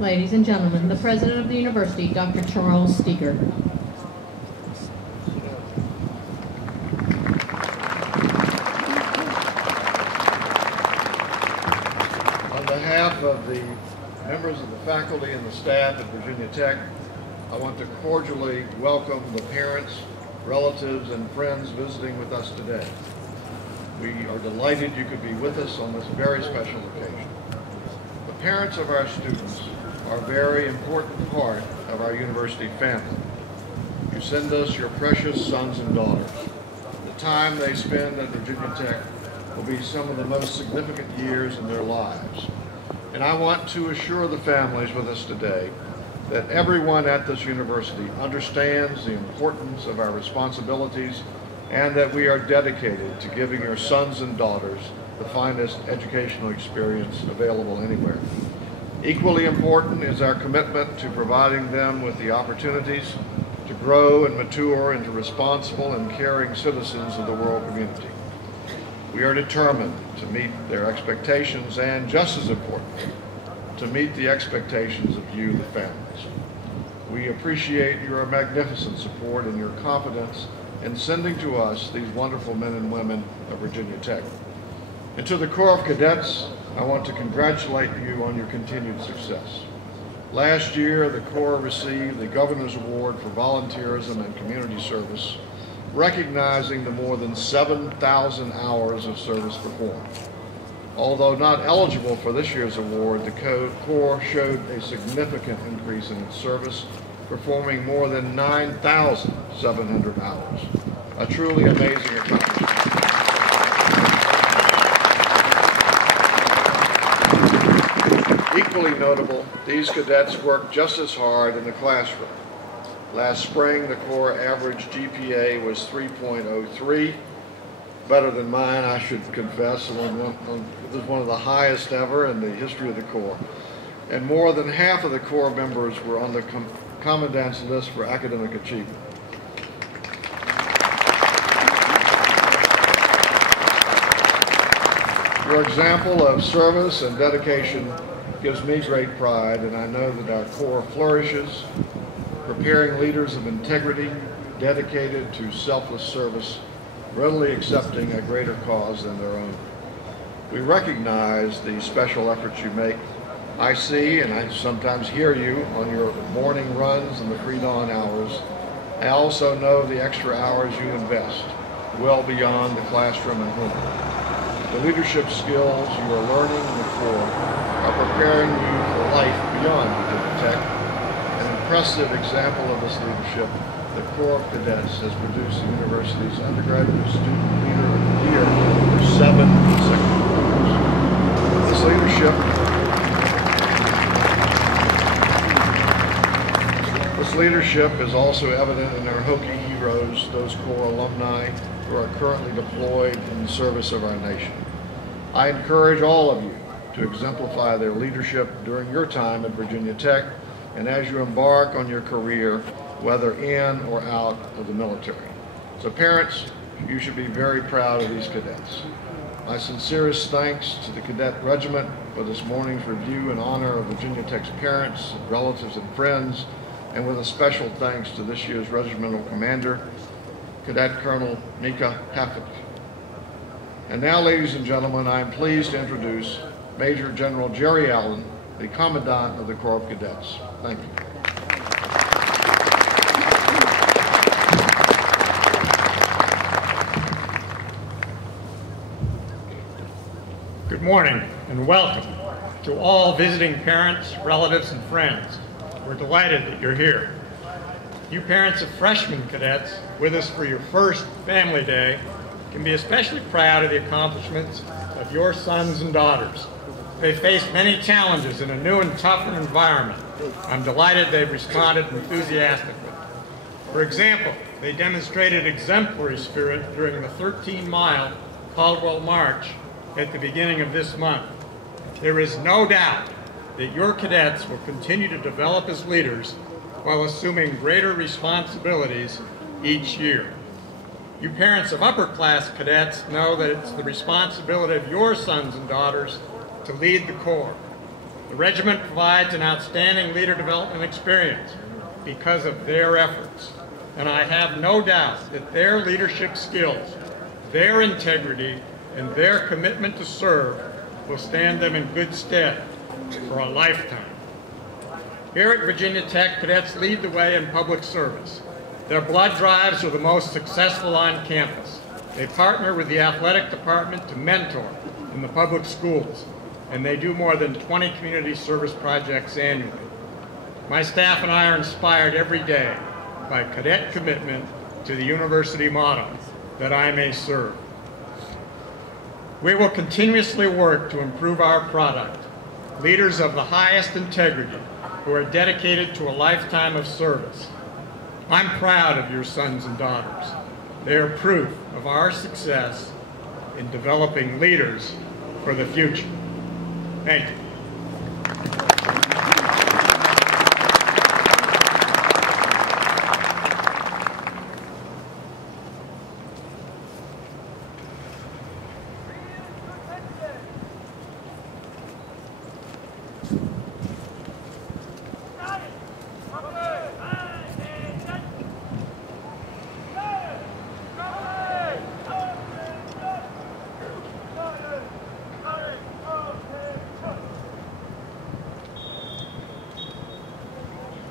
Ladies and gentlemen, the President of the University, Dr. Charles Steger. On behalf of the members of the faculty and the staff at Virginia Tech, I want to cordially welcome the parents, relatives, and friends visiting with us today. We are delighted you could be with us on this very special occasion. The parents of our students are a very important part of our university family. You send us your precious sons and daughters. The time they spend at Virginia Tech will be some of the most significant years in their lives. And I want to assure the families with us today that everyone at this university understands the importance of our responsibilities and that we are dedicated to giving your sons and daughters the finest educational experience available anywhere. Equally important is our commitment to providing them with the opportunities to grow and mature into responsible and caring citizens of the world community. We are determined to meet their expectations and, just as importantly, to meet the expectations of you, the families. We appreciate your magnificent support and your confidence in sending to us these wonderful men and women of Virginia Tech. And to the Corps of Cadets, I want to congratulate you on your continued success. Last year, the Corps received the Governor's Award for Volunteerism and Community Service, recognizing the more than 7,000 hours of service performed. Although not eligible for this year's award, the Corps showed a significant increase in its service, performing more than 9,700 hours. A truly amazing accomplishment. Equally notable, these cadets worked just as hard in the classroom. Last spring, the Corps average GPA was 3.03, better than mine, I should confess. It was one of the highest ever in the history of the Corps. And more than half of the Corps members were on the Commandant's list for academic achievement. Your example of service and dedication gives me great pride, and I know that our Corps flourishes, preparing leaders of integrity, dedicated to selfless service, readily accepting a greater cause than their own. We recognize the special efforts you make. I see and I sometimes hear you on your morning runs and the pre-dawn hours. I also know the extra hours you invest, well beyond the classroom and home. The leadership skills you are learning in the Corps are preparing you for life beyond Virginia Tech. An impressive example of this leadership, the Corps of Cadets has produced the university's undergraduate student leader of the year for 7 consecutive years. This leadership is also evident in our Hokie heroes, those Corps alumni who are currently deployed in the service of our nation. I encourage all of you to exemplify their leadership during your time at Virginia Tech and as you embark on your career, whether in or out of the military. So parents, you should be very proud of these cadets. My sincerest thanks to the Cadet Regiment for this morning's review in honor of Virginia Tech's parents, relatives, and friends, and with a special thanks to this year's regimental commander, Cadet Colonel Mika Haffett. And now, ladies and gentlemen, I am pleased to introduce Major General Jerry Allen, the Commandant of the Corps of Cadets. Thank you. Good morning and welcome to all visiting parents, relatives, and friends. We're delighted that you're here. You parents of freshman cadets with us for your first family day can be especially proud of the accomplishments of your sons and daughters. They faced many challenges in a new and tougher environment. I'm delighted they've responded enthusiastically. For example, they demonstrated exemplary spirit during the 13-mile Caldwell March at the beginning of this month. There is no doubt that your cadets will continue to develop as leaders while assuming greater responsibilities each year. You parents of upper-class cadets know that it's the responsibility of your sons and daughters to lead the Corps. The regiment provides an outstanding leader development experience because of their efforts, and I have no doubt that their leadership skills, their integrity, and their commitment to serve will stand them in good stead for a lifetime. Here at Virginia Tech, cadets lead the way in public service. Their blood drives are the most successful on campus. They partner with the athletic department to mentor in the public schools, and they do more than 20 community service projects annually. My staff and I are inspired every day by cadet commitment to the university motto, that I may serve. We will continuously work to improve our product. Leaders of the highest integrity who are dedicated to a lifetime of service. I'm proud of your sons and daughters. They are proof of our success in developing leaders for the future. Thank you.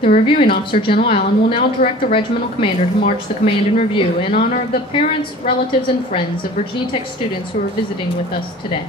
The reviewing officer, General Allen, will now direct the regimental commander to march the command in review in honor of the parents, relatives, and friends of Virginia Tech students who are visiting with us today.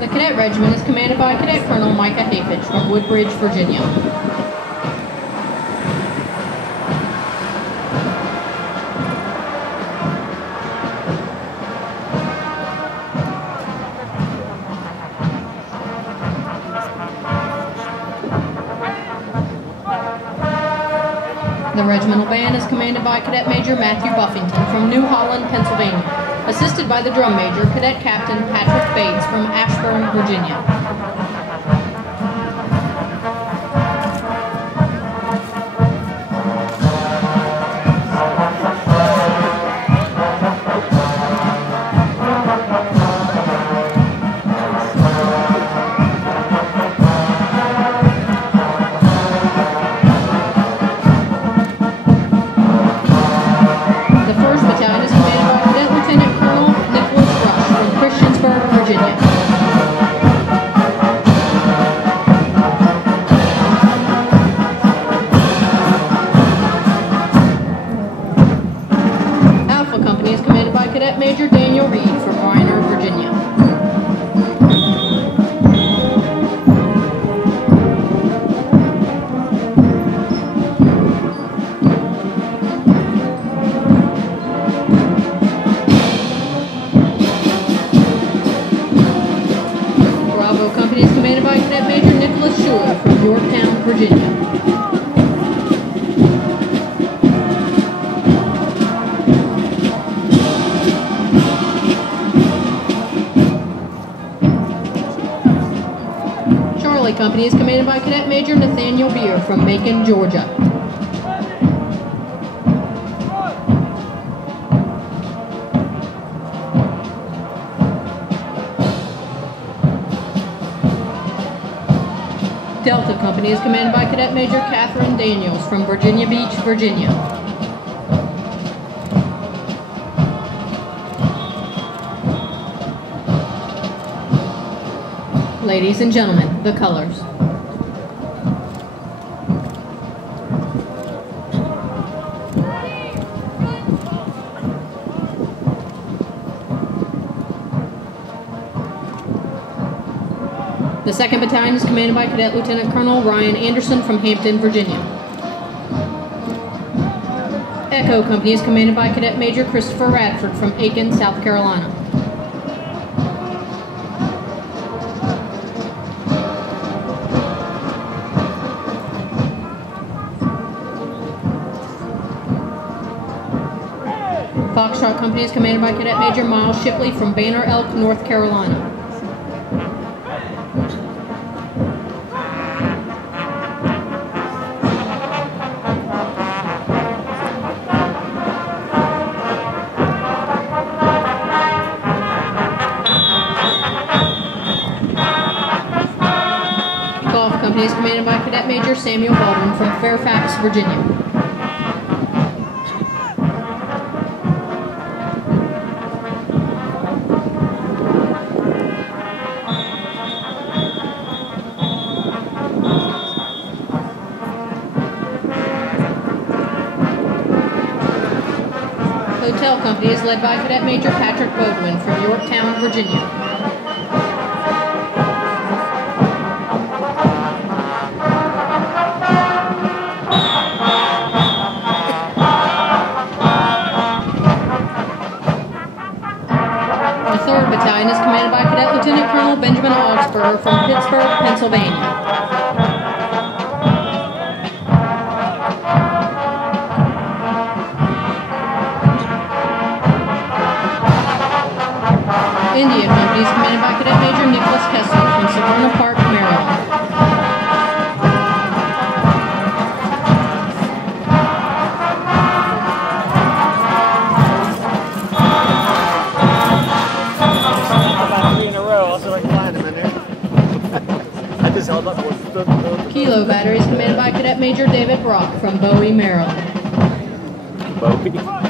The Cadet Regiment is commanded by Cadet Colonel Micah Hafich from Woodbridge, Virginia. The regimental band is commanded by Cadet Major Matthew Buffington from New Holland, Pennsylvania, assisted by the drum major, Cadet Captain Patrick Bates from Ashburn, Virginia. Company is commanded by Cadet Major Nathaniel Beer from Macon, Georgia. Delta Company is commanded by Cadet Major Catherine Daniels from Virginia Beach, Virginia. Ladies and gentlemen, the colors. The 2nd Battalion is commanded by Cadet Lieutenant Colonel Ryan Anderson from Hampton, Virginia. Echo Company is commanded by Cadet Major Christopher Radford from Aiken, South Carolina. Foxtrot Company is commanded by Cadet Major Miles Shipley from Banner Elk, North Carolina. Golf Company is commanded by Cadet Major Samuel Baldwin from Fairfax, Virginia. Hotel Company is led by Cadet Major Patrick Bodwin from Yorktown, Virginia. The 3rd Battalion is commanded by Cadet Lieutenant Colonel Benjamin Augsburger from Pittsburgh, Pennsylvania. India Company is commanded by Cadet Major Nicholas Kessler from Severna Park, Maryland. About 3 in a row. Also like flying them in there. I just held up with Kilo Battery is commanded by Cadet Major David Brock from Bowie, Maryland. Bowie.